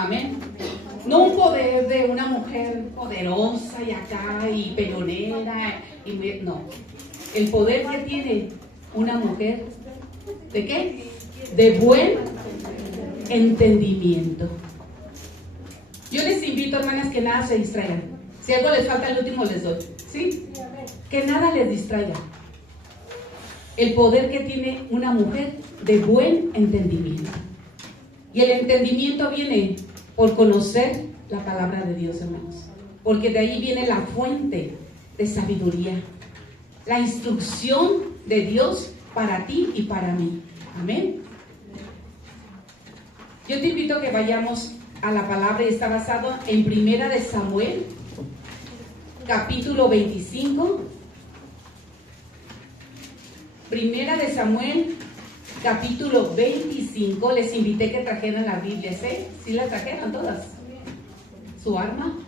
Amén. No un poder de una mujer poderosa y acá y pelonera. No. El poder que tiene una mujer, ¿de qué? De buen entendimiento. Yo les invito, hermanas, que nada se distraigan. Si algo les falta, al último les doy. ¿Sí? Que nada les distraiga. El poder que tiene una mujer de buen entendimiento. Y el entendimiento viene por conocer la palabra de Dios, hermanos. Porque de ahí viene la fuente de sabiduría. La instrucción de Dios para ti y para mí. Amén. Yo te invito a que vayamos a la palabra y está basado en Primera de Samuel, capítulo 25. Primera de Samuel, capítulo 25. Les invité que trajeran las Biblias, ¿eh? ¿Sí las trajeron todas? ¿Su arma?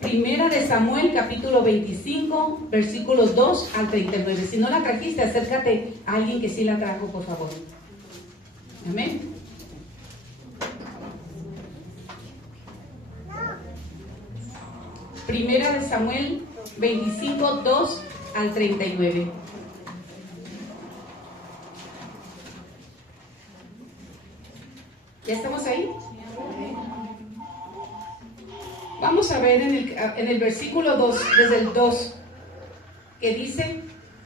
Primera de Samuel, capítulo 25, versículos 2 al 39. Si no la trajiste, acércate a alguien que sí la trajo, por favor. Amén. Primera de Samuel 25, 2 al 39. ¿Ya estamos ahí? Vamos a ver en el versículo 2, desde el 2, que dice: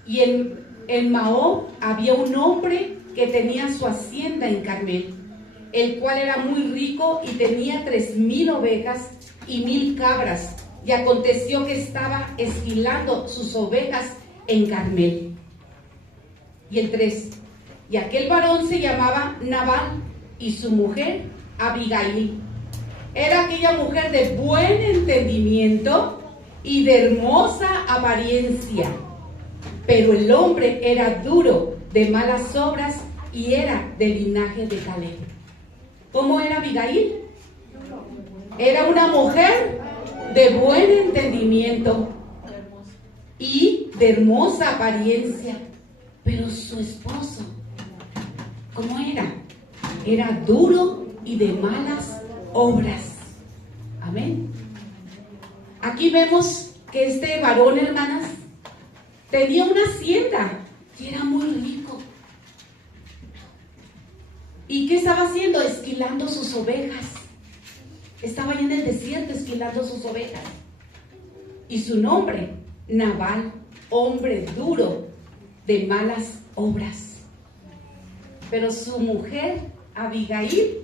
y en Maón había un hombre que tenía su hacienda en Carmel, el cual era muy rico y tenía 3,000 ovejas y 1,000 cabras. Y aconteció que estaba esquilando sus ovejas en Carmel. Y el 3, y aquel varón se llamaba Nabal, y su mujer Abigail. Era aquella mujer de buen entendimiento y de hermosa apariencia. Pero el hombre era duro, de malas obras, y era del linaje de Caleb. ¿Cómo era Abigail? Era una mujer de buen entendimiento y de hermosa apariencia. Pero su esposo, ¿cómo era? Era duro y de malas obras. Amén. Aquí vemos que este varón, hermanas, tenía una hacienda y era muy rico. ¿Y qué estaba haciendo? Esquilando sus ovejas. Estaba allá en el desierto esquilando sus ovejas. Y su nombre, Nabal, hombre duro de malas obras. Pero su mujer, Abigail,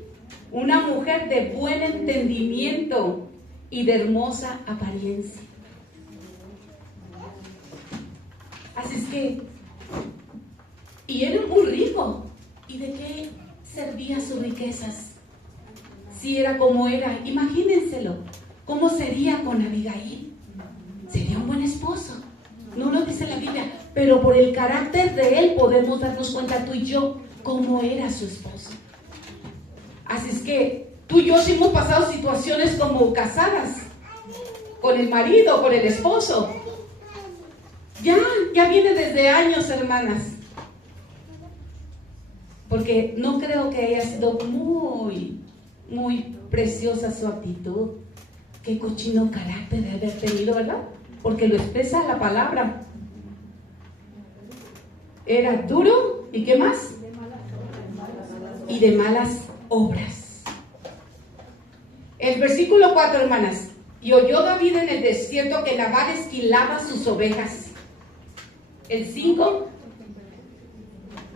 una mujer de buen entendimiento y de hermosa apariencia. Así es que, y era muy rico. ¿Y de qué servía sus riquezas? Si era como era, imagínenselo, ¿cómo sería con Abigail? Sería un buen esposo. No lo dice la Biblia, pero por el carácter de él podemos darnos cuenta tú y yo cómo era su esposo. Así es que tú y yo sí hemos pasado situaciones como casadas, con el marido, con el esposo. Ya viene desde años, hermanas. Porque no creo que haya sido muy preciosa su actitud. Qué cochino carácter de haber tenido, ¿verdad? Porque lo expresa la palabra. Era duro, ¿y qué más? Y de malas obras. El versículo 4, hermanas. Y oyó David en el desierto que Nabal esquilaba sus ovejas. El 5.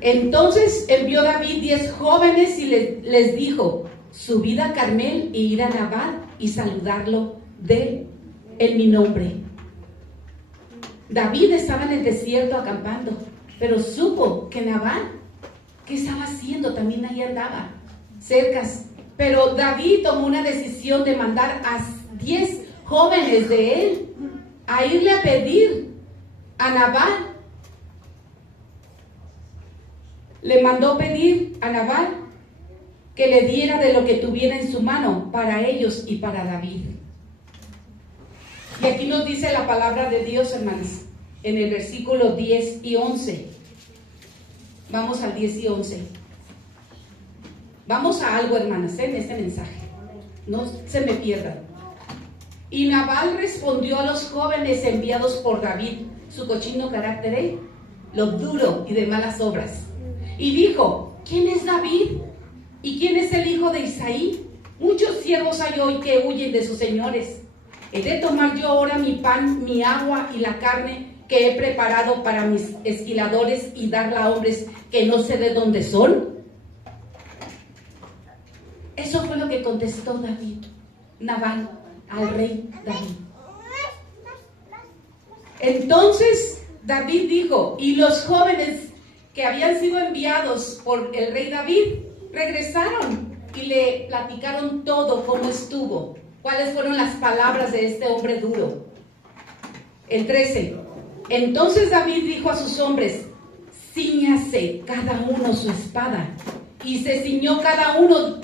Entonces envió David 10 jóvenes y les dijo: subid a Carmel e id a Nabal y saludarlo en mi nombre. David estaba en el desierto acampando, pero supo que Nabal, ¿qué estaba haciendo? También ahí andaba, cercas. Pero David tomó una decisión de mandar a 10 jóvenes de él a irle a pedir a Nabal. Le mandó pedir a Nabal que le diera de lo que tuviera en su mano para ellos y para David. Y aquí nos dice la palabra de Dios, hermanos, en el versículo 10 y 11. Vamos al 10 y 11. Vamos a algo, hermanas, en este mensaje. No se me pierdan. Y Nabal respondió a los jóvenes enviados por David, su cochino carácter, lo duro y de malas obras. Y dijo: ¿quién es David? ¿Y quién es el hijo de Isaí? Muchos siervos hay hoy que huyen de sus señores. ¿He de tomar yo ahora mi pan, mi agua y la carne que he preparado para mis esquiladores y darla a hombres que no sé de dónde son? Eso fue lo que contestó Nabal al rey David. Entonces David dijo, y los jóvenes que habían sido enviados por el rey David regresaron y le platicaron todo, cómo estuvo, cuáles fueron las palabras de este hombre duro. El 13. Entonces David dijo a sus hombres: cíñase cada uno su espada. Y se ciñó cada uno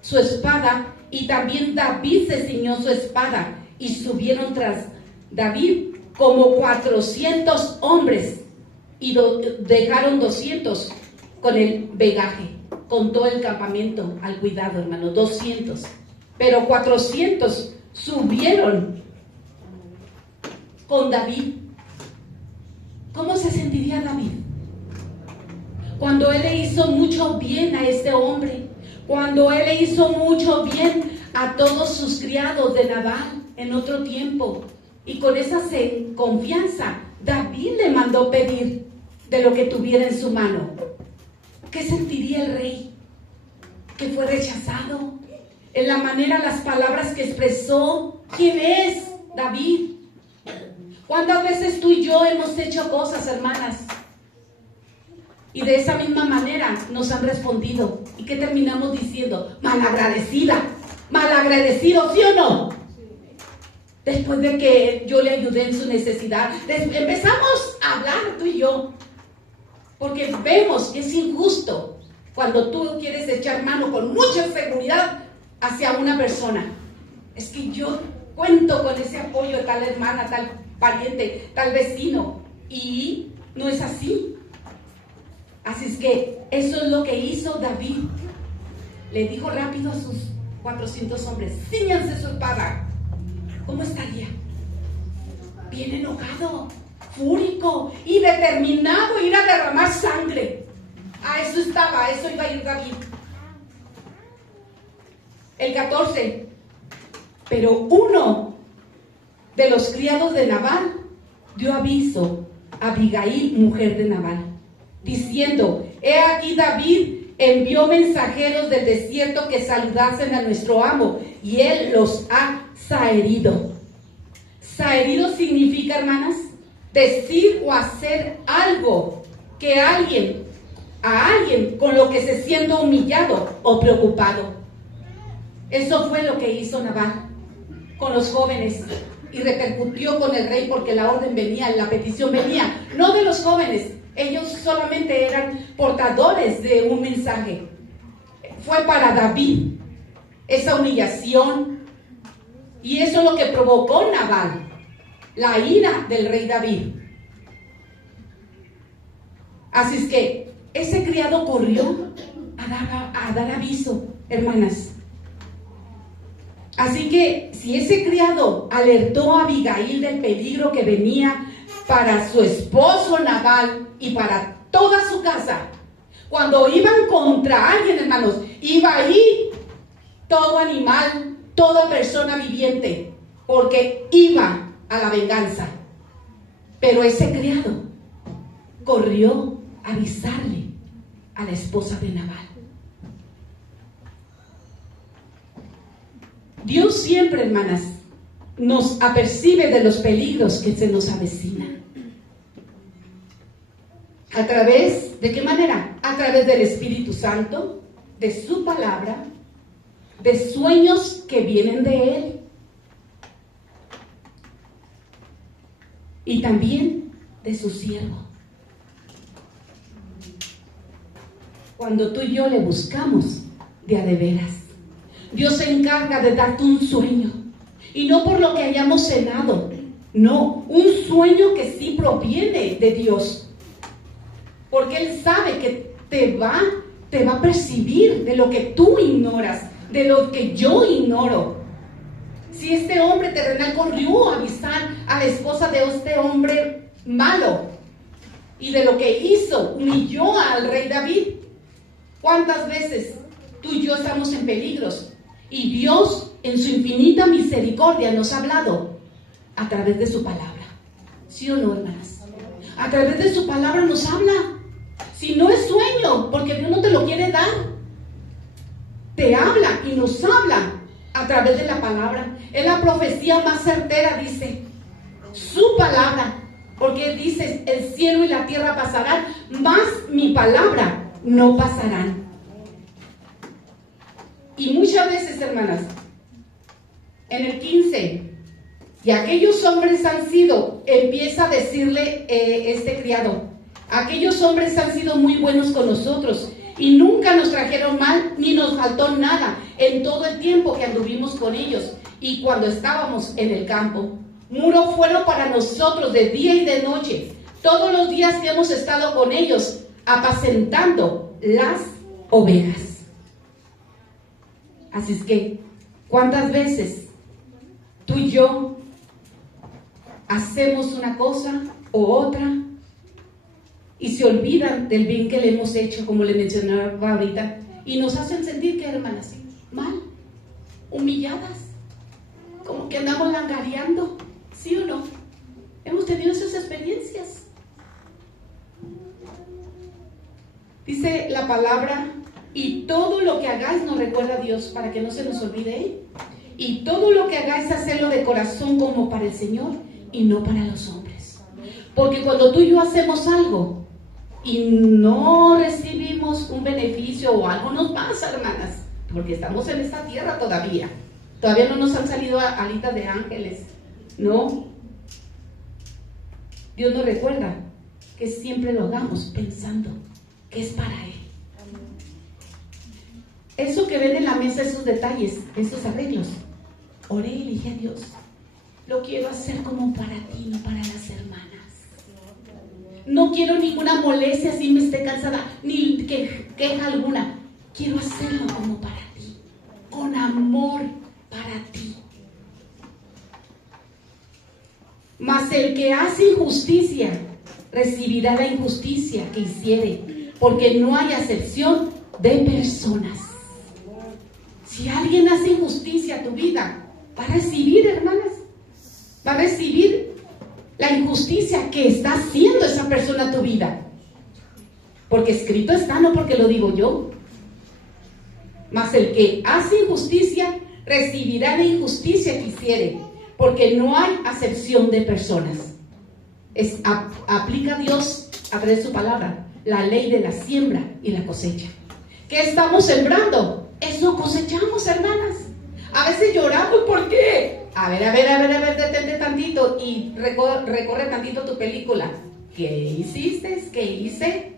su espada, y también David se ciñó su espada, y subieron tras David como 400 hombres, y dejaron 200 con el vegaje, con todo el campamento al cuidado, hermano, 200. Pero 400 subieron con David. ¿Cómo se sentiría David? Cuando él le hizo mucho bien a este hombre, cuando él le hizo mucho bien a todos sus criados de Nabal en otro tiempo, y con esa confianza, David le mandó pedir de lo que tuviera en su mano. ¿Qué sentiría el rey? Que fue rechazado. En la manera, las palabras que expresó. ¿Quién es David? ¿Cuántas veces tú y yo hemos hecho cosas, hermanas? Y de esa misma manera nos han respondido. ¿Y qué terminamos diciendo? Malagradecida, malagradecido, ¿sí o no? Después de que yo le ayudé en su necesidad, empezamos a hablar tú y yo, porque vemos que es injusto cuando tú quieres echar mano con mucha seguridad hacia una persona. Es que yo cuento con ese apoyo de tal hermana, tal pariente, tal vecino, y no es así. Así es que eso es lo que hizo David. Le dijo rápido a sus 400 hombres: cíñanse su espada. ¿Cómo estaría? Bien enojado, fúrico y determinado a ir a derramar sangre. A eso estaba, a eso iba a ir David. El 14. Pero uno de los criados de Nabal dio aviso a Abigail, mujer de Nabal, diciendo: he aquí David envió mensajeros del desierto que saludasen a nuestro amo, y él los ha saherido. Saherido significa, hermanas, decir o hacer algo que a alguien con lo que se siente humillado o preocupado. Eso fue lo que hizo Nabal con los jóvenes, y repercutió con el rey, porque la orden venía, la petición venía, no de los jóvenes. Ellos solamente eran portadores de un mensaje. Fue para David esa humillación, y eso es lo que provocó Nabal, la ira del rey David. Así es que ese criado corrió a dar aviso, hermanas. Así que si ese criado alertó a Abigail del peligro que venía para su esposo Nabal y para toda su casa, cuando iban contra alguien, hermanos, iba ahí todo animal, toda persona viviente, porque iba a la venganza. Pero ese criado corrió a avisarle a la esposa de Nabal. Dios siempre, hermanas, nos apercibe de los peligros que se nos avecinan. ¿A través de qué manera? A través del Espíritu Santo, de su palabra, de sueños que vienen de Él, y también de su siervo. Cuando tú y yo le buscamos de a de veras, Dios se encarga de darte un sueño, y no por lo que hayamos cenado, no, un sueño que sí proviene de Dios, porque Él sabe que te va te va a percibir de lo que tú ignoras, de lo que yo ignoro. Si este hombre terrenal corrió a avisar a la esposa de este hombre malo y de lo que hizo, humilló al rey David, ¿cuántas veces tú y yo estamos en peligros? Y Dios, en su infinita misericordia, nos ha hablado a través de su palabra. ¿Sí o no, hermanas? A través de su palabra nos habla. Si no es sueño, porque Dios no te lo quiere dar, te habla y nos habla a través de la palabra. Es la profecía más certera, dice su palabra, porque dice: el cielo y la tierra pasarán, mas mi palabra no pasarán. Y muchas veces, hermanas, en el 15, y aquellos hombres han sido, empieza a decirle este criado, aquellos hombres han sido muy buenos con nosotros y nunca nos trajeron mal, ni nos faltó nada en todo el tiempo que anduvimos con ellos y cuando estábamos en el campo. Muro fueron para nosotros de día y de noche, todos los días que hemos estado con ellos, apacentando las ovejas. Así es que, ¿cuántas veces tú y yo hacemos una cosa o otra y se olvidan del bien que le hemos hecho, como le mencionaba ahorita, y nos hacen sentir que, hermanas, mal, humilladas, como que andamos langareando? ¿Sí o no? Hemos tenido esas experiencias. Dice la palabra: y todo lo que hagáis nos recuerda a Dios, para que no se nos olvide Él. Y todo lo que hagáis, hacerlo de corazón como para el Señor y no para los hombres. Porque cuando tú y yo hacemos algo y no recibimos un beneficio o algo nos pasa, hermanas, porque estamos en esta tierra todavía no nos han salido alitas de ángeles, ¿no? Dios nos recuerda que siempre lo hagamos pensando que es para Él. Eso que ven en la mesa, esos detalles, esos arreglos, oré y le dije a Dios: lo quiero hacer como para ti, no para las hermanas. No quiero ninguna molestia si me esté cansada, ni queja alguna. Quiero hacerlo como para ti, con amor para ti. Mas el que hace injusticia recibirá la injusticia que hiciere, porque no hay acepción de personas. Si alguien hace injusticia a tu vida, va a recibir, hermanas, va a recibir la injusticia que está haciendo esa persona a tu vida. Porque escrito está, no porque lo digo yo. Mas el que hace injusticia recibirá la injusticia que hiciere, porque no hay acepción de personas. Aplica Dios a través de su palabra la ley de la siembra y la cosecha. ¿Qué estamos sembrando? Eso cosechamos, hermanas. A veces lloramos, ¿por qué? A ver, detente tantito y recorre tantito tu película. ¿Qué hiciste? ¿Qué hice?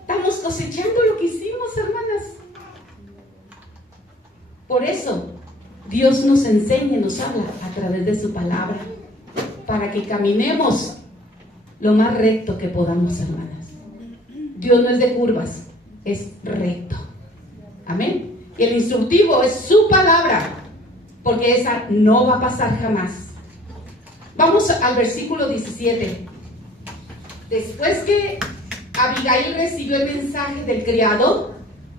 Estamos cosechando lo que hicimos, hermanas. Por eso, Dios nos enseña y nos habla a través de su palabra, para que caminemos lo más recto que podamos, hermanas. Dios no es de curvas, es recto. Amén. Y el instructivo es su palabra, porque esa no va a pasar jamás. Vamos al versículo 17. Después que Abigail recibió el mensaje del criado,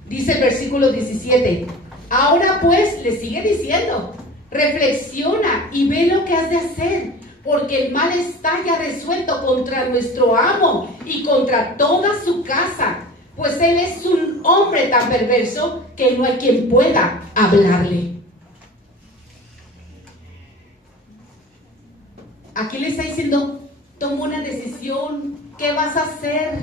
dice el versículo 17: ahora pues, le sigue diciendo, reflexiona y ve lo que has de hacer, porque el mal está ya resuelto contra nuestro amo y contra toda su casa, pues él es un hombre tan perverso que no hay quien pueda hablarle. Aquí le está diciendo: toma una decisión, ¿qué vas a hacer?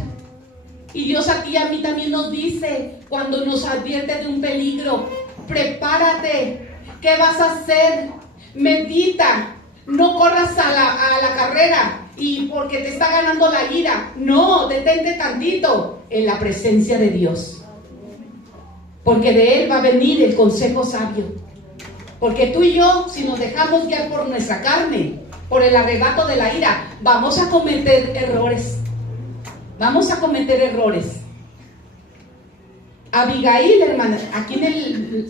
Y Dios aquí a mí también nos dice, cuando nos advierte de un peligro: prepárate, ¿qué vas a hacer? Medita, no corras a la carrera y porque te está ganando la ira. No, detente tantito en la presencia de Dios, porque de Él va a venir el consejo sabio. Porque tú y yo, si nos dejamos guiar por nuestra carne, por el arrebato de la ira, vamos a cometer errores. Vamos a cometer errores. Abigail, hermana, aquí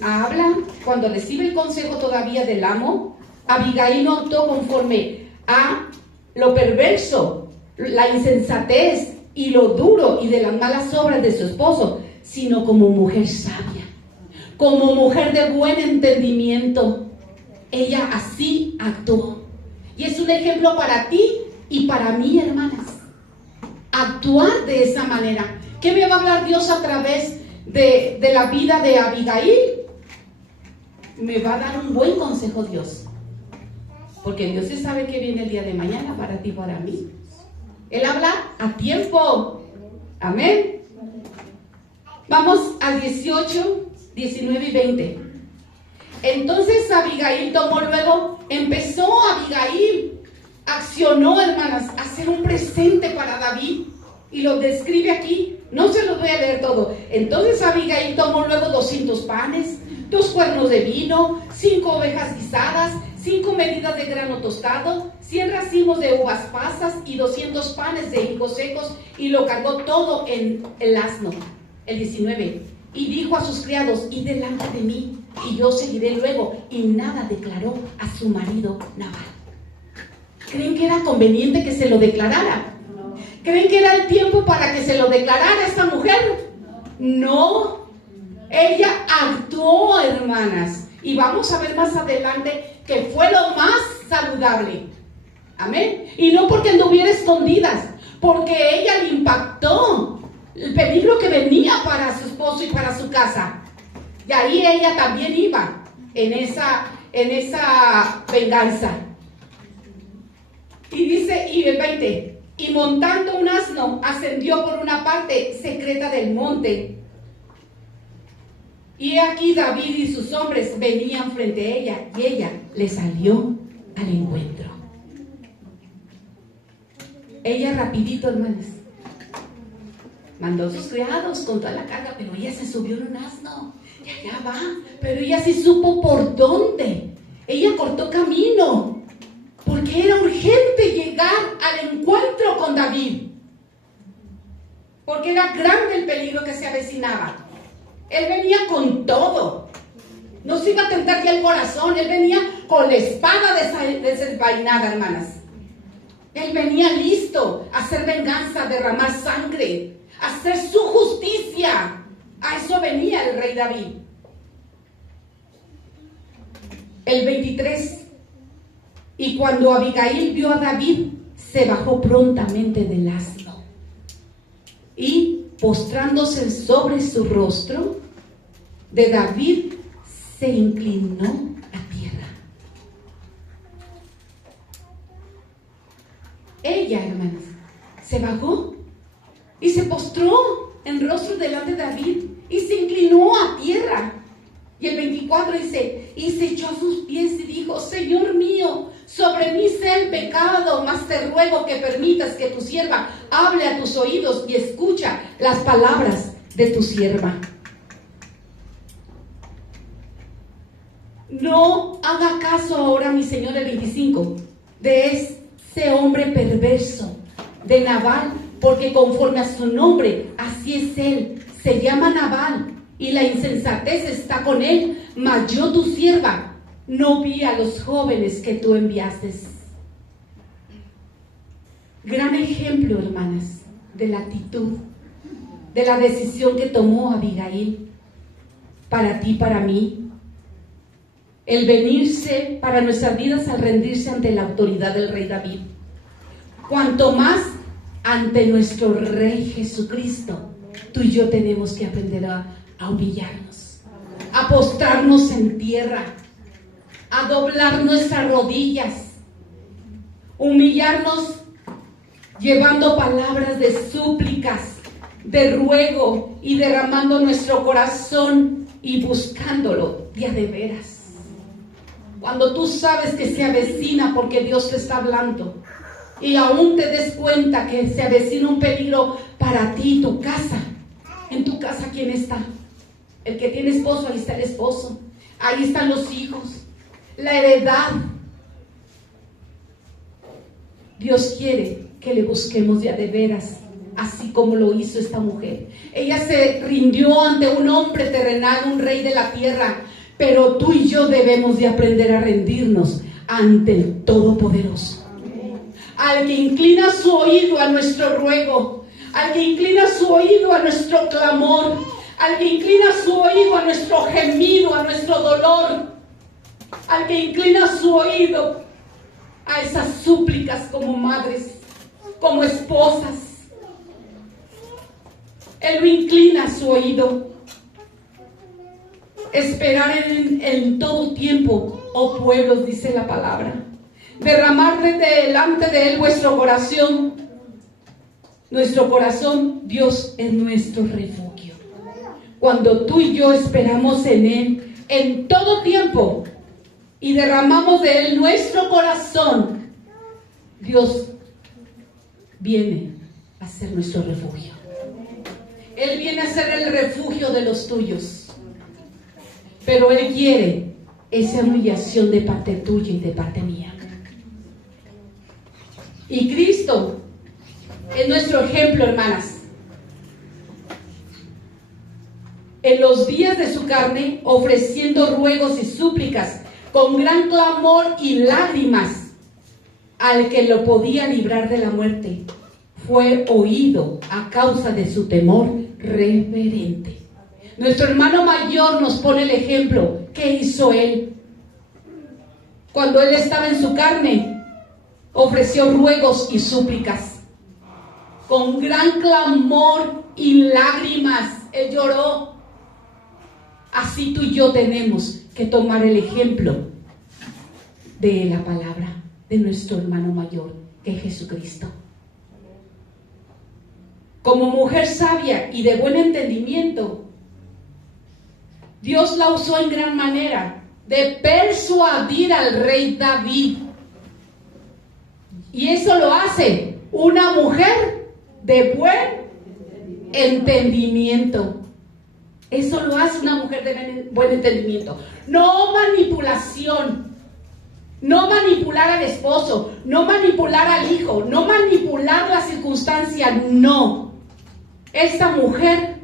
habla, cuando recibe el consejo todavía del amo, Abigail no actuó conforme a lo perverso, la insensatez y lo duro y de las malas obras de su esposo, sino como mujer sabia, como mujer de buen entendimiento. Ella así actuó. Y es un ejemplo para ti y para mí, hermanas. Actuar de esa manera. ¿Qué me va a hablar Dios a través de la vida de Abigail? Me va a dar un buen consejo Dios. Porque Dios sí sabe que viene el día de mañana para ti y para mí. Él habla a tiempo. Amén. Vamos al 18, 19 y 20. Entonces Abigail tomó luego, accionó, hermanas, a hacer un presente para David. Y lo describe aquí, no se los voy a leer todo. Entonces Abigail tomó luego 200 panes, 2 cuernos de vino, 5 ovejas guisadas, 5 medidas de grano tostado, 100 racimos de uvas pasas y 200 panes de higos secos, y lo cargó todo en el asno. El 19. Y dijo a sus criados: id delante de mí, y yo seguiré luego. Y nada declaró a su marido Nabal. ¿Creen que era conveniente que se lo declarara? ¿Creen que era el tiempo para que se lo declarara a esta mujer? No. Ella actuó, hermanas. Y vamos a ver más adelante que fue lo más saludable. Amén. Y no porque anduviera escondidas, porque ella le impactó el peligro que venía para su esposo y para su casa. Y ahí ella también iba en esa venganza. Y dice, y el 20, y montando un asno, ascendió por una parte secreta del monte. Y aquí David y sus hombres venían frente a ella, y ella le salió al encuentro. Ella rapidito, hermanas, mandó a sus criados con toda la carga, pero ella se subió en un asno, y allá va, pero ella sí supo por dónde. Ella cortó camino, porque era urgente llegar al encuentro con David, porque era grande el peligro que se avecinaba. Él venía con todo, no se iba a tentar ya el corazón, él venía con la espada desenvainada, hermanas. Él venía listo a hacer venganza, a derramar sangre, a hacer su justicia. A eso venía el rey David. El 23. Y cuando Abigail vio a David, se bajó prontamente del asno y, postrándose sobre su rostro, de David se inclinó a tierra. Ella, hermanas, se bajó y se postró en rostro delante de David y se inclinó a tierra. Y el 24 dice, y se echó a sus pies y dijo: Señor mío, sobre mí sea el pecado, mas te ruego que permitas que tu sierva hable a tus oídos y escucha las palabras de tu sierva. No haga caso ahora, mi señor, el 25, de ese hombre perverso, de Nabal, porque conforme a su nombre, así es él, se llama Nabal, y la insensatez está con él. Mas yo, tu sierva, no vi a los jóvenes que tú enviaste. Gran ejemplo, hermanas, de la actitud, de la decisión que tomó Abigail para ti, para mí. El venirse para nuestras vidas al rendirse ante la autoridad del rey David. Cuanto más ante nuestro Rey Jesucristo, tú y yo tenemos que aprender a humillarnos, a postrarnos en tierra, a doblar nuestras rodillas, humillarnos llevando palabras de súplicas, de ruego y derramando nuestro corazón y buscándolo de veras. Cuando tú sabes que se avecina, porque Dios te está hablando, y aún te des cuenta que se avecina un peligro para ti, tu casa. En tu casa, ¿quién está? El que tiene esposo, ahí está el esposo, ahí están los hijos, la heredad. Dios quiere que le busquemos de veras así como lo hizo esta mujer. Ella se rindió ante un hombre terrenal, un rey de la tierra, pero tú y yo debemos de aprender a rendirnos ante el Todopoderoso, al que inclina su oído a nuestro ruego, al que inclina su oído a nuestro clamor, al que inclina su oído a nuestro gemido, a nuestro dolor, al que inclina su oído a esas súplicas como madres, como esposas. Él lo inclina su oído. Esperar en todo tiempo, oh pueblos, dice la palabra. Derramar delante de Él vuestro corazón. Nuestro corazón, Dios es nuestro refugio. Cuando tú y yo esperamos en Él en todo tiempo y derramamos de Él nuestro corazón, Dios viene a ser nuestro refugio. Él viene a ser el refugio de los tuyos. Pero Él quiere esa humillación de parte tuya y de parte mía. Y Cristo es nuestro ejemplo, hermanas. En los días de su carne, ofreciendo ruegos y súplicas, con gran clamor y lágrimas, al que lo podía librar de la muerte, fue oído a causa de su temor reverente. Nuestro hermano mayor nos pone el ejemplo. ¿Qué hizo Él? Cuando Él estaba en su carne, ofreció ruegos y súplicas. Con gran clamor y lágrimas, Él lloró. Así tú y yo tenemos que tomar el ejemplo de la palabra de nuestro hermano mayor, que es Jesucristo. Como mujer sabia y de buen entendimiento, Dios la usó en gran manera de persuadir al rey David. Y eso lo hace una mujer de buen entendimiento. Eso lo hace una mujer de buen entendimiento. No manipulación. No manipular al esposo. No manipular al hijo. No manipular la circunstancia. No. Esta mujer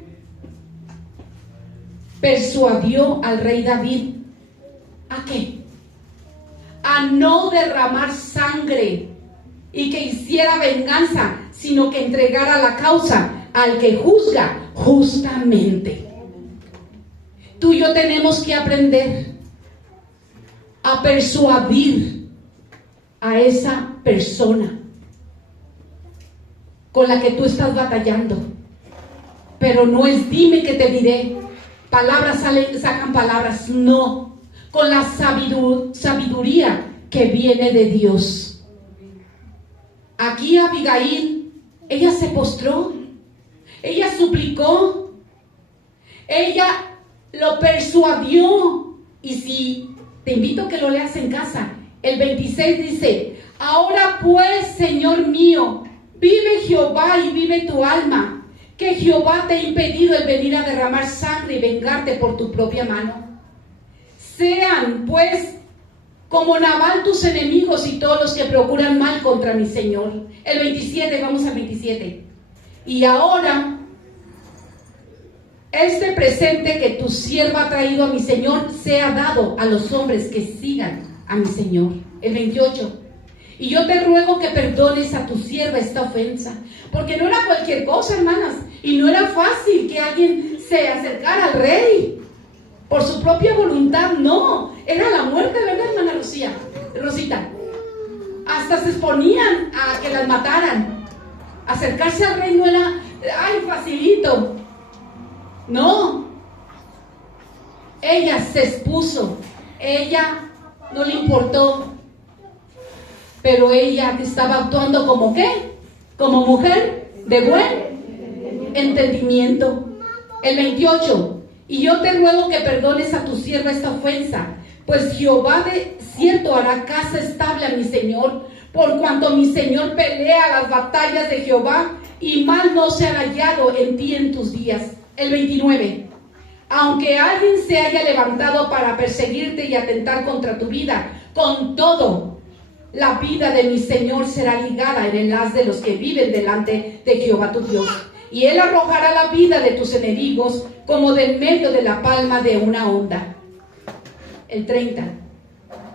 persuadió al rey David. ¿A qué? A no derramar sangre y que hiciera venganza, sino que entregara la causa al que juzga justamente. Tú y yo tenemos que aprender a persuadir a esa persona con la que tú estás batallando. Pero no es dime que te diré, palabras sacan palabras, no, con la sabiduría que viene de Dios. Aquí Abigail, ella se postró, ella suplicó, ella lo persuadió. Y si te invito a que lo leas en casa, el 26 dice: ahora pues, Señor mío, vive Jehová y vive tu alma, que Jehová te ha impedido el venir a derramar sangre y vengarte por tu propia mano. Sean pues como Nabal tus enemigos y todos los que procuran mal contra mi Señor. El 27, vamos al 27. Y ahora, este presente que tu sierva ha traído a mi Señor sea dado a los hombres que sigan a mi Señor. El 28. Y yo te ruego que perdones a tu sierva esta ofensa, porque no era cualquier cosa, hermanas, y no era fácil que alguien se acercara al rey por su propia voluntad, no, era la muerte, ¿verdad, hermana Rosita? Hasta se exponían a que las mataran. Acercarse al rey no era, ay, facilito, no. Ella se expuso, ella no le importó. Pero ella estaba actuando como ¿qué? Como mujer de buen entendimiento. El 28. Y yo te ruego que perdones a tu sierva esta ofensa, pues Jehová de cierto hará casa estable a mi Señor, por cuanto mi Señor pelea las batallas de Jehová, y mal no se ha hallado en ti en tus días. El 29. Aunque alguien se haya levantado para perseguirte y atentar contra tu vida, con todo la vida de mi Señor será ligada en el haz de los que viven delante de Jehová tu Dios. Y Él arrojará la vida de tus enemigos como del medio de la palma de una onda. El 30.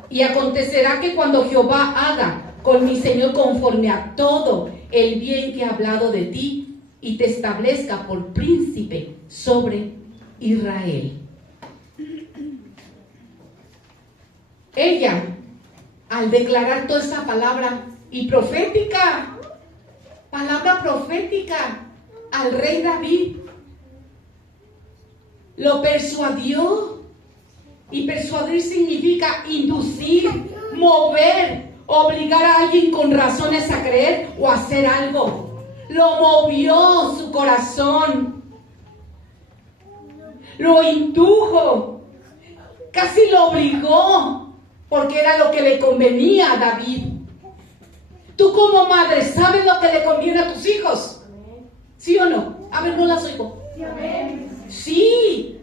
Y acontecerá que cuando Jehová haga con mi Señor conforme a todo el bien que ha hablado de ti, y te establezca por príncipe sobre Israel. Ella, al declarar toda esa palabra y profética, palabra profética al rey David, lo persuadió. Y persuadir significa inducir, mover, obligar a alguien con razones a creer o a hacer algo. Lo movió su corazón, lo indujo, casi lo obligó, porque era lo que le convenía a David. Tú como madre, ¿sabes lo que le conviene a tus hijos? ¿Sí o no? A ver, no las oigo. Sí.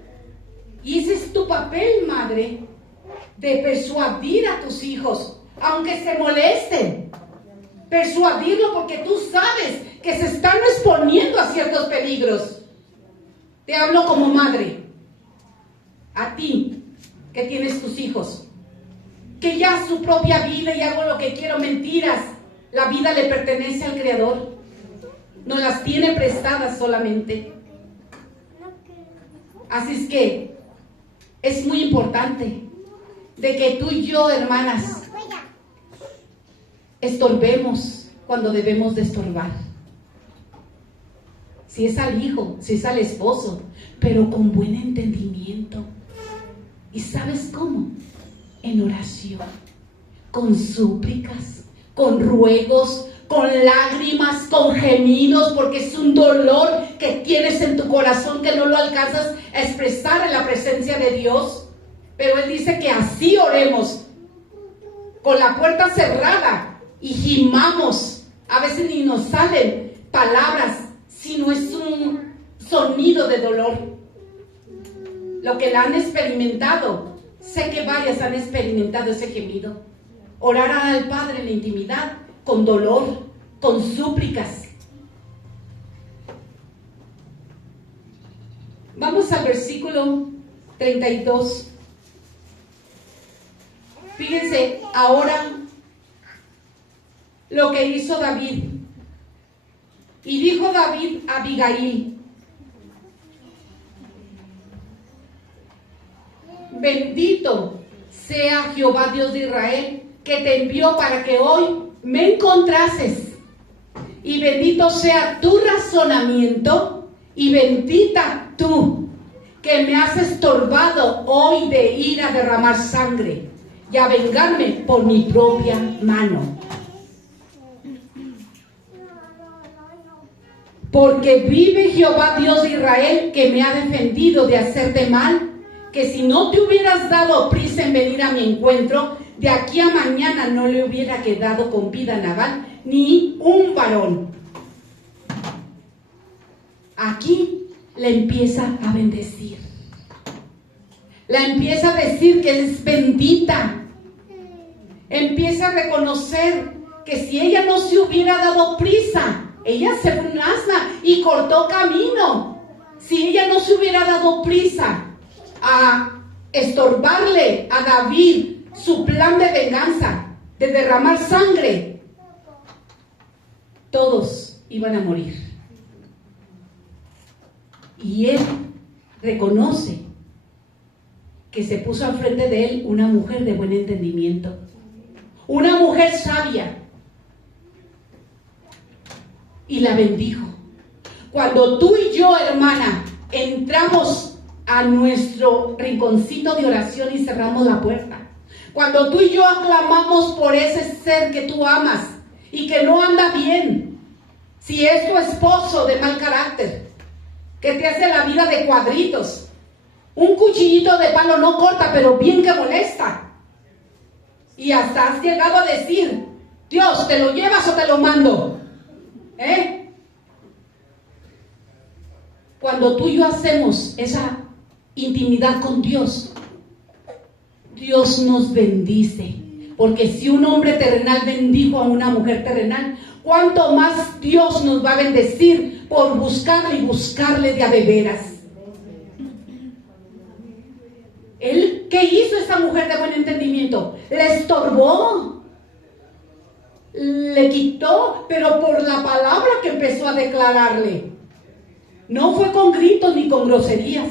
Y ese es tu papel, madre, de persuadir a tus hijos, aunque se molesten. Persuadirlo porque tú sabes que se están exponiendo a ciertos peligros. Te hablo como madre, a ti que tienes tus hijos, que ya su propia vida y hago lo que quiero, mentiras. La vida le pertenece al Creador, no las tiene prestadas solamente. Así es que es muy importante de que tú y yo, hermanas, estorbemos cuando debemos de estorbar. Si es al hijo, si es al esposo, pero con buen entendimiento. ¿Y sabes cómo? En oración, con súplicas, con ruegos, con lágrimas, con gemidos, porque es un dolor que tienes en tu corazón que no lo alcanzas a expresar en la presencia de Dios. Pero Él dice que así oremos, con la puerta cerrada, y gimamos. A veces ni nos salen palabras, sino es un sonido de dolor. Lo que la han experimentado, sé que varias han experimentado ese gemido. Orar al Padre en la intimidad, con dolor, con súplicas. Vamos al versículo 32. Fíjense ahora lo que hizo David. Y dijo David a Abigail: bendito sea Jehová Dios de Israel, que te envió para que hoy me encontrases. Y bendito sea tu razonamiento, y bendita tú, que me has estorbado hoy de ir a derramar sangre y a vengarme por mi propia mano. Porque vive Jehová Dios de Israel, que me ha defendido de hacerte mal, que si no te hubieras dado prisa en venir a mi encuentro, de aquí a mañana no le hubiera quedado con vida a Nabal ni un varón. Aquí le empieza a bendecir. La empieza a decir que es bendita. Empieza a reconocer que si ella no se hubiera dado prisa, ella se fue un asna y cortó camino. Si ella no se hubiera dado prisa a estorbarle a David su plan de venganza, de derramar sangre, todos iban a morir. Y él reconoce que se puso al frente de él una mujer de buen entendimiento, una mujer sabia, y la bendijo. Cuando tú y yo, hermana, entramos a nuestro rinconcito de oración y cerramos la puerta, cuando tú y yo aclamamos por ese ser que tú amas y que no anda bien, si es tu esposo de mal carácter, que te hace la vida de cuadritos, un cuchillito de palo no corta, pero bien que molesta, y hasta has llegado a decir: Dios, ¿te lo llevas o te lo mando? Cuando tú y yo hacemos esa intimidad con Dios, Dios nos bendice Porque si un hombre terrenal bendijo a una mujer terrenal, ¿cuánto más Dios nos va a bendecir por buscarle y buscarle de a de veras? ¿Qué hizo esta mujer de buen entendimiento? Le estorbó, le quitó, pero por la palabra que empezó a declararle. No fue con gritos ni con groserías,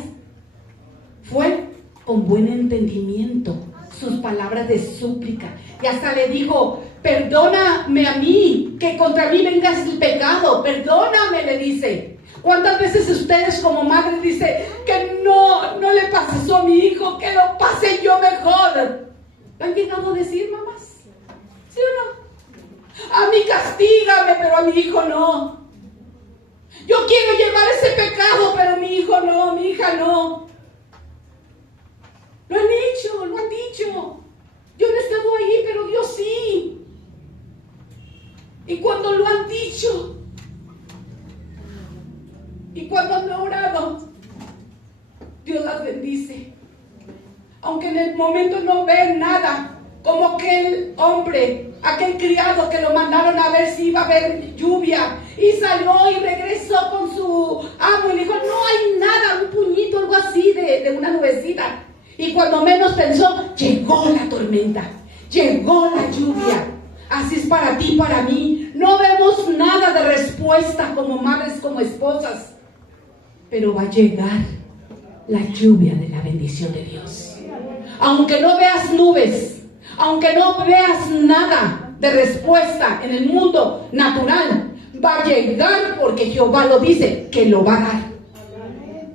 fue con buen entendimiento, sus palabras de súplica. Y hasta le dijo: perdóname a mí, que contra mí venga el pecado, perdóname, le dice. ¿Cuántas veces ustedes como madres dicen que no le pase eso a mi hijo, que lo pase yo mejor? ¿Lo han llegado a decir, mamás? ¿Sí o no? A mí castígame, pero a mi hijo no. Yo quiero llevar ese pecado, pero mi hijo no, mi hija no. Lo han hecho, lo han dicho. Yo no he estado ahí, pero Dios sí. Y cuando lo han dicho, y cuando han orado, Dios las bendice. Aunque en el momento no ven nada, como aquel hombre, aquel criado que lo mandaron a ver si iba a haber lluvia, y salió y regresó con su amo y le dijo: no hay nada, un puñito, algo así de una nubecita. Y cuando menos pensó, llegó la tormenta, llegó la lluvia. Así es para ti, para mí. No vemos nada de respuesta como madres, como esposas, pero va a llegar la lluvia de la bendición de Dios. Aunque no veas nubes, aunque no veas nada de respuesta en el mundo natural, va a llegar, porque Jehová lo dice, que lo va a dar.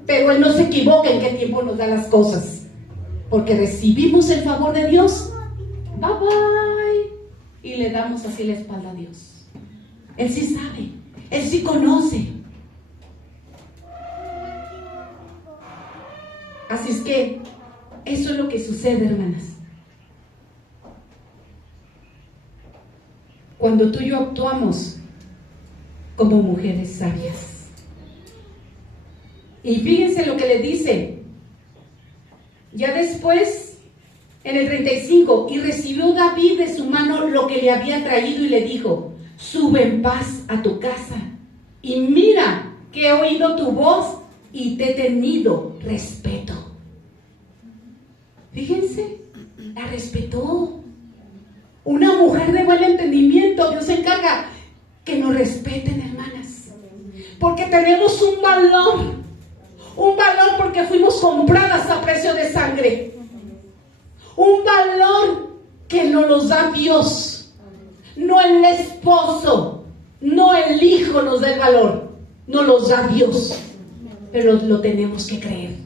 Pero Él no se equivoca en qué tiempo nos da las cosas, porque recibimos el favor de Dios, bye bye, y le damos así la espalda a Dios. Él sí sabe, Él sí conoce. Así es que eso es lo que sucede, hermanas. Cuando tú y yo actuamos como mujeres sabias. Y fíjense lo que le dice. Ya después, en el 35, y recibió David de su mano lo que le había traído y le dijo: sube en paz a tu casa, y mira que he oído tu voz y te he tenido respeto. Fíjense, la respetó. Una mujer de buen entendimiento, Dios se encarga que nos respeten, hermanas, porque tenemos un valor porque fuimos compradas a precio de sangre, un valor que nos los da Dios, no el esposo, no el hijo nos da el valor, nos los da Dios, pero lo tenemos que creer,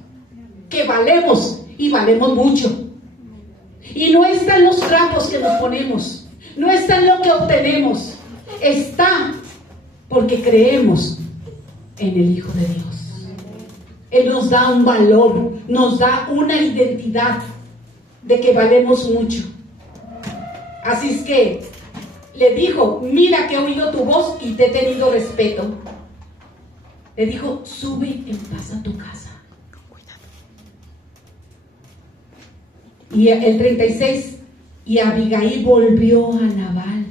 que valemos y valemos mucho. Y no está en los trapos que nos ponemos, no está en lo que obtenemos, está porque creemos en el Hijo de Dios. Él nos da un valor, nos da una identidad de que valemos mucho. Así es que le dijo: mira que he oído tu voz y te he tenido respeto. Le dijo: sube en paz a tu casa. Y el 36, y Abigail volvió a Nabal.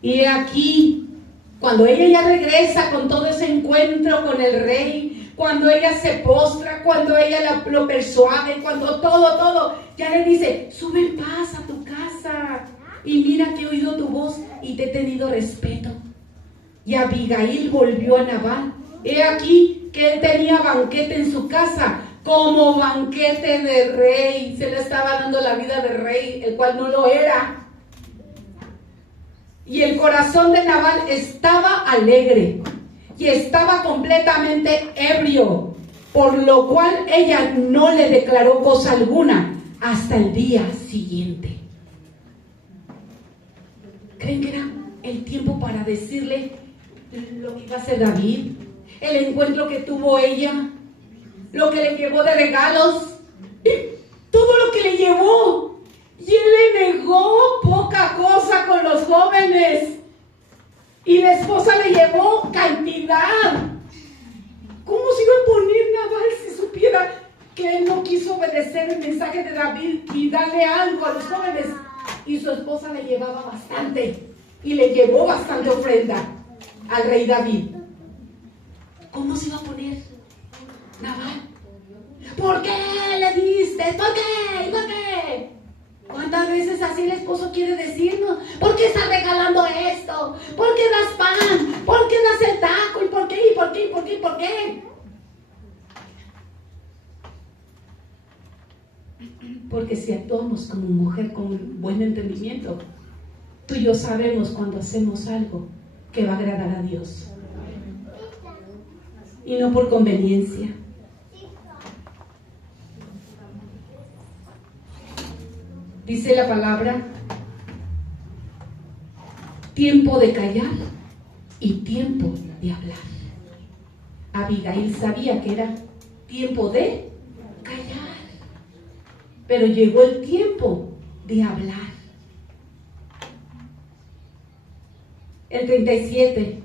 Y aquí, cuando ella ya regresa con todo ese encuentro con el rey, cuando ella se postra, cuando ella lo persuade, cuando todo, ya le dice: sube en paz a tu casa, y mira que he oído tu voz y te he tenido respeto. Y Abigail volvió a Nabal. He aquí que él tenía banquete en su casa, como banquete de rey. Se le estaba dando la vida de rey, el cual no lo era. Y el corazón de Nabal estaba alegre y estaba completamente ebrio, por lo cual ella no le declaró cosa alguna hasta el día siguiente. ¿Creen que era el tiempo para decirle lo que iba a hacer David? El encuentro que tuvo ella, lo que le llevó de regalos, todo lo que le llevó. Y él le negó poca cosa con los jóvenes. Y la esposa le llevó cantidad. ¿Cómo se iba a poner Nabal si supiera que él no quiso obedecer el mensaje de David y darle algo a los jóvenes? y su esposa le llevaba bastante, y le llevó bastante ofrenda al rey David. ¿Cómo se iba a poner Nabal? ¿Por qué le diste? ¿Por qué? ¿Por qué? ¿Cuántas veces así el esposo quiere decirnos? ¿Por qué estás regalando esto? ¿Por qué das pan? ¿Por qué das el taco? ¿Y por qué? ¿Y por qué? ¿Y por qué? ¿Y por qué? Porque si actuamos como mujer con buen entendimiento, tú y yo sabemos cuando hacemos algo que va a agradar a Dios. Y no por conveniencia. Dice la palabra, tiempo de callar y tiempo de hablar. Abigail sabía que era tiempo de callar, pero llegó el tiempo de hablar. El 37.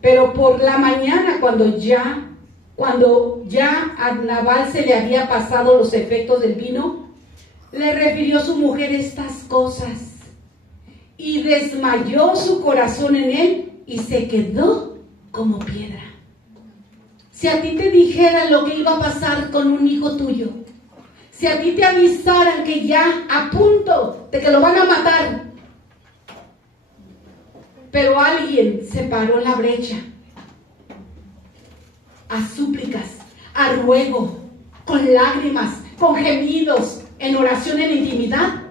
Pero por la mañana, cuando ya a Nabal se le había pasado los efectos del vino, le refirió su mujer estas cosas, y desmayó su corazón en él, y se quedó como piedra. Si a ti te dijeran lo que iba a pasar con un hijo tuyo, si a ti te avisaran que ya a punto de que lo van a matar, pero alguien se paró en la brecha, a súplicas, a ruego, con lágrimas, con gemidos, en oración, en intimidad,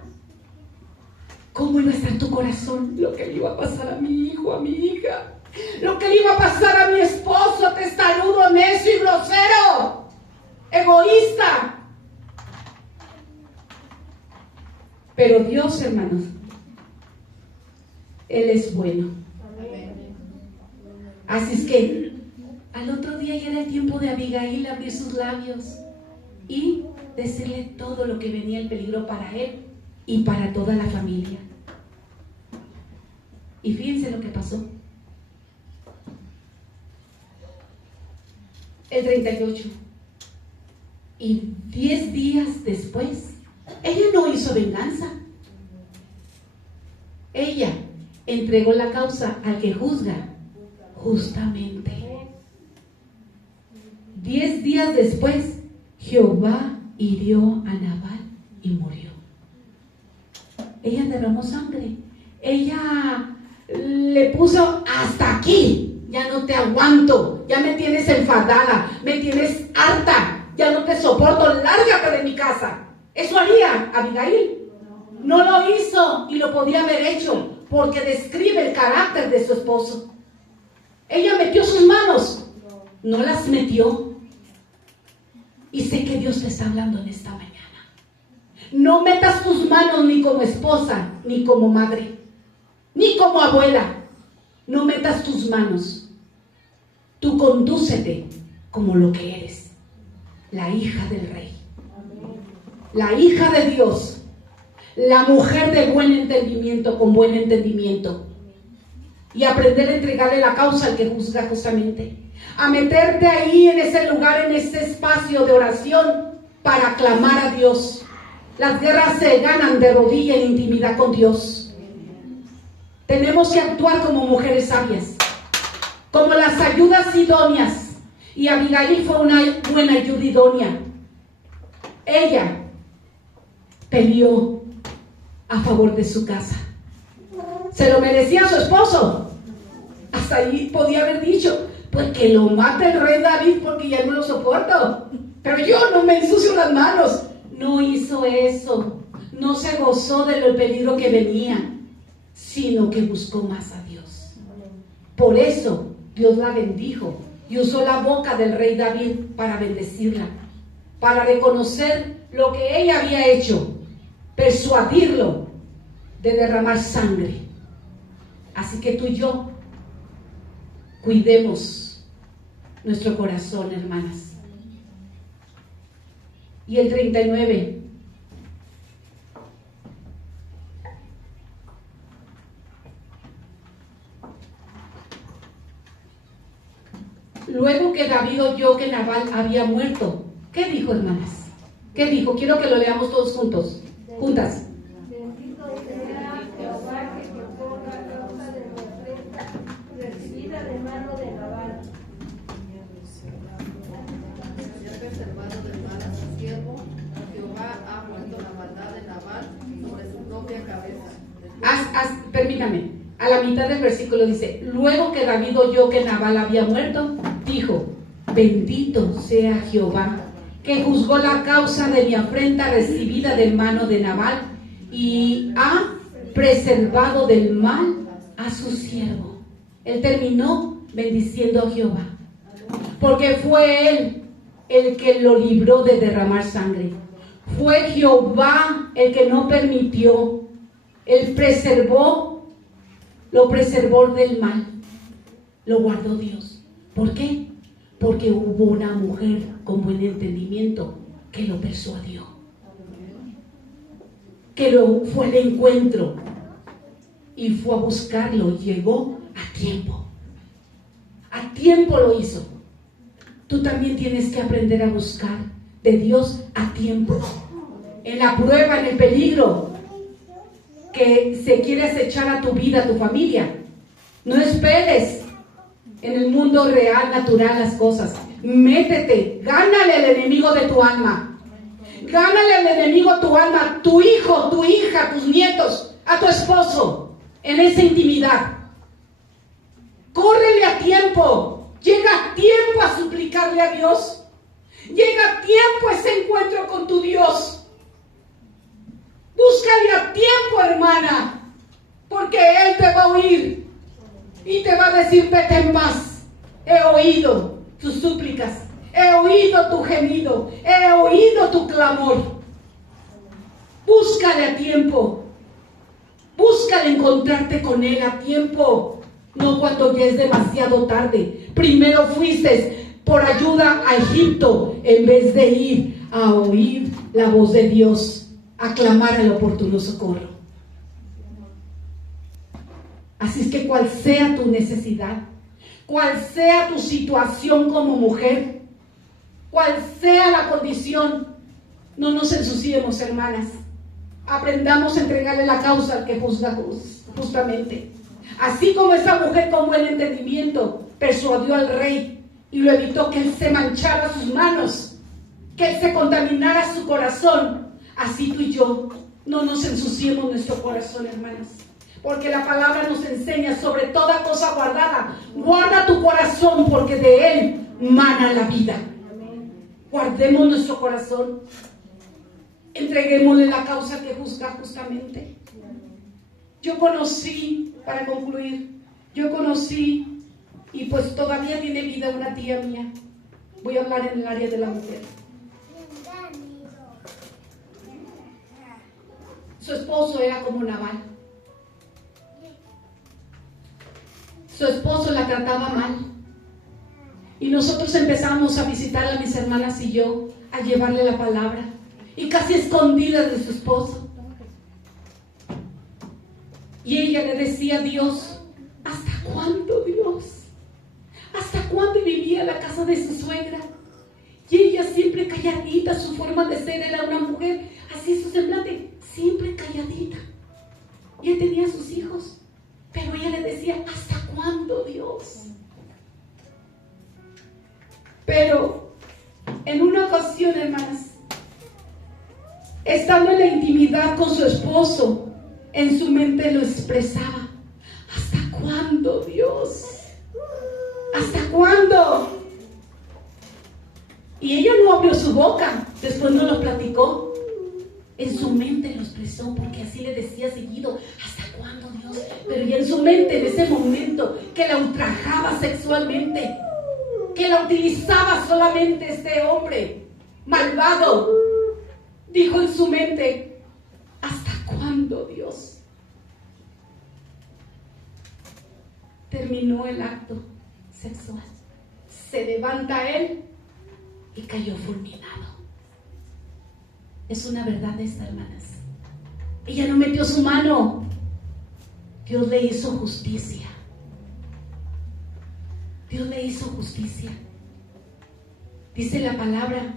¿cómo iba a estar tu corazón? Lo que le iba a pasar a mi hijo, a mi hija, lo que le iba a pasar a mi esposo, testarudo, necio y grosero, egoísta. Pero Dios, hermanos, Él es bueno. Así es que al otro día ya era el tiempo de Abigail abrir sus labios y decirle todo lo que venía el peligro para él y para toda la familia. Y fíjense lo que pasó. El 38. Y 10 días después, ella no hizo venganza. Ella entregó la causa al que juzga justamente. 10 días después, Jehová hirió a Nabal y murió. Ella derramó sangre. Ella le puso hasta aquí. Ya no te aguanto. Ya me tienes enfadada. Me tienes harta. Ya no te soporto. Lárgate de mi casa. Eso haría Abigail. No lo hizo y lo podía haber hecho porque describe el carácter de su esposo. Ella metió sus manos. No las metió. Y sé que Dios te está hablando en esta mañana. No metas tus manos ni como esposa, ni como madre, ni como abuela. No metas tus manos. Tú condúcete como lo que eres. La hija del rey. La hija de Dios. La mujer de buen entendimiento, con buen entendimiento. Y aprender a entregarle la causa al que juzga justamente. A meterte ahí en ese lugar, en ese espacio de oración para clamar a Dios. Las guerras se ganan de rodilla en intimidad con Dios. Tenemos que actuar como mujeres sabias, como las ayudas idóneas. Y Abigail fue una buena ayuda idónea. Ella peleó a favor de su casa. Se lo merecía su esposo. Hasta ahí podía haber dicho, pues que lo mate el rey David porque ya no lo soporto. Pero yo no me ensucio las manos. No hizo eso. No se gozó del peligro que venía, sino que buscó más a Dios. Por eso Dios la bendijo y usó la boca del rey David para bendecirla, para reconocer lo que ella había hecho, persuadirlo de derramar sangre. Así que tú y yo cuidemos nuestro corazón, hermanas. Y el 39. Luego que David oyó que Nabal había muerto, ¿qué dijo, hermanas? ¿Qué dijo? Quiero que lo leamos todos juntas. Permítame, a la mitad del versículo dice, luego que David oyó que Nabal había muerto, dijo, bendito sea Jehová, que juzgó la causa de mi afrenta recibida de mano de Nabal y ha preservado del mal a su siervo. Él terminó bendiciendo a Jehová, porque fue él el que lo libró de derramar sangre. Fue Jehová el que no permitió. Él lo preservó del mal. Lo guardó Dios. ¿Por qué? Porque hubo una mujer con buen entendimiento que lo persuadió. Que fue al encuentro y fue a buscarlo y llegó a tiempo. A tiempo lo hizo. Tú también tienes que aprender a buscar de Dios a tiempo. En la prueba, en el peligro que se quiere acechar a tu vida, a tu familia. No esperes en el mundo real, natural, las cosas. Métete, gánale al enemigo de tu alma. Gánale al enemigo de tu alma, tu hijo, tu hija, tus nietos, a tu esposo, en esa intimidad. Córrele a tiempo. Llega a tiempo a suplicarle a Dios. Llega a tiempo ese encuentro con tu Dios. Búscale a tiempo, hermana, porque Él te va a oír y te va a decir, vete en paz. He oído tus súplicas, he oído tu gemido, he oído tu clamor. Búscale a tiempo. Búscale encontrarte con Él a tiempo, no cuando ya es demasiado tarde. Primero fuiste por ayuda a Egipto en vez de ir a oír la voz de Dios, a clamar al oportuno socorro. Así es que cual sea tu necesidad, cual sea tu situación como mujer, cual sea la condición, no nos ensuciemos, hermanas. Aprendamos a entregarle la causa al que juzga justamente. Así como esa mujer con buen entendimiento persuadió al rey y lo evitó que él se manchara sus manos, que él se contaminara su corazón, así tú y yo no nos ensuciemos nuestro corazón, hermanas. Porque la palabra nos enseña sobre toda cosa guardada. Guarda tu corazón porque de él mana la vida. Guardemos nuestro corazón. Entreguémosle la causa que juzga justamente. Yo conocí, para concluir, y pues todavía tiene vida una tía mía. Voy a hablar en el área de la mujer. Su esposo era como Nabal. Su esposo la trataba mal. Y nosotros empezamos a visitarla, mis hermanas y yo, a llevarle la palabra. Y casi escondidas de su esposo. Y ella le decía a Dios, ¿hasta cuándo, Dios? ¿Hasta cuándo? Y vivía en la casa de su suegra. Y ella siempre calladita, su forma de ser era una mujer, así su semblante, siempre calladita. Y él tenía sus hijos, pero ella le decía, ¿hasta cuándo, Dios? Pero en una ocasión, hermanas, estando en la intimidad con su esposo, en su mente lo expresaba. ¿Hasta cuándo, Dios? ¿Hasta cuándo? Y ella no abrió su boca, después no lo platicó. En su mente lo expresó, porque así le decía seguido, ¿hasta cuándo, Dios? Pero ya en su mente, en ese momento, que la ultrajaba sexualmente, que la utilizaba solamente este hombre malvado, dijo en su mente, ¿hasta cuándo, Dios? Terminó el acto sexual. Se levanta él y cayó fulminado. Es una verdad esta, hermanas. Ella no metió su mano. Dios le hizo justicia. Dios le hizo justicia. Dice la palabra,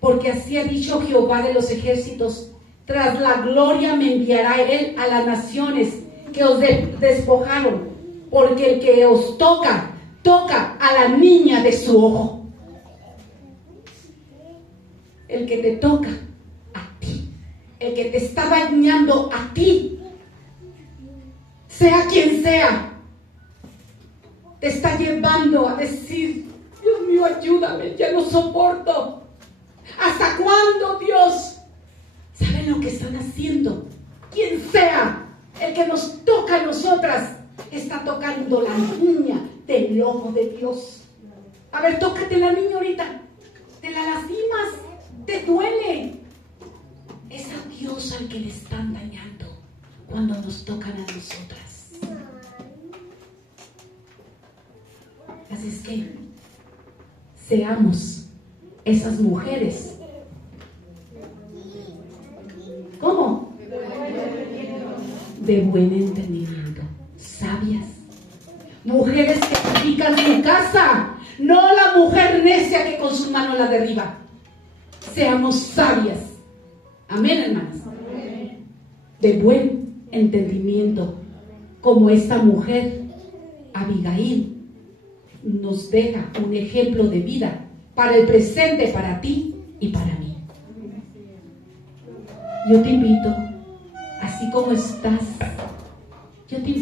porque así ha dicho Jehová de los ejércitos, tras la gloria me enviará él a las naciones que os despojaron, porque el que os toca, toca a la niña de su ojo. El que te toca a ti, el que te está dañando a ti, sea quien sea, te está llevando a decir: Dios mío, ayúdame, ya no soporto. ¿Hasta cuándo, Dios? ¿Saben lo que están haciendo? Quien sea el que nos toca a nosotras, está tocando la niña del ojo de Dios. A ver, tócate la niña ahorita. Te la lastimas, te duele. Es a Dios al que le están dañando cuando nos tocan a nosotras. Así es que seamos esas mujeres. ¿Cómo? De buen entendimiento, sabias. Mujeres que edifican su casa, no la mujer necia que con sus manos la derriba. Seamos sabias. Amén, hermanas. De buen entendimiento, como esta mujer, Abigail, nos deja un ejemplo de vida para el presente, para ti y para mí. Yo te invito, así como estás, yo te invito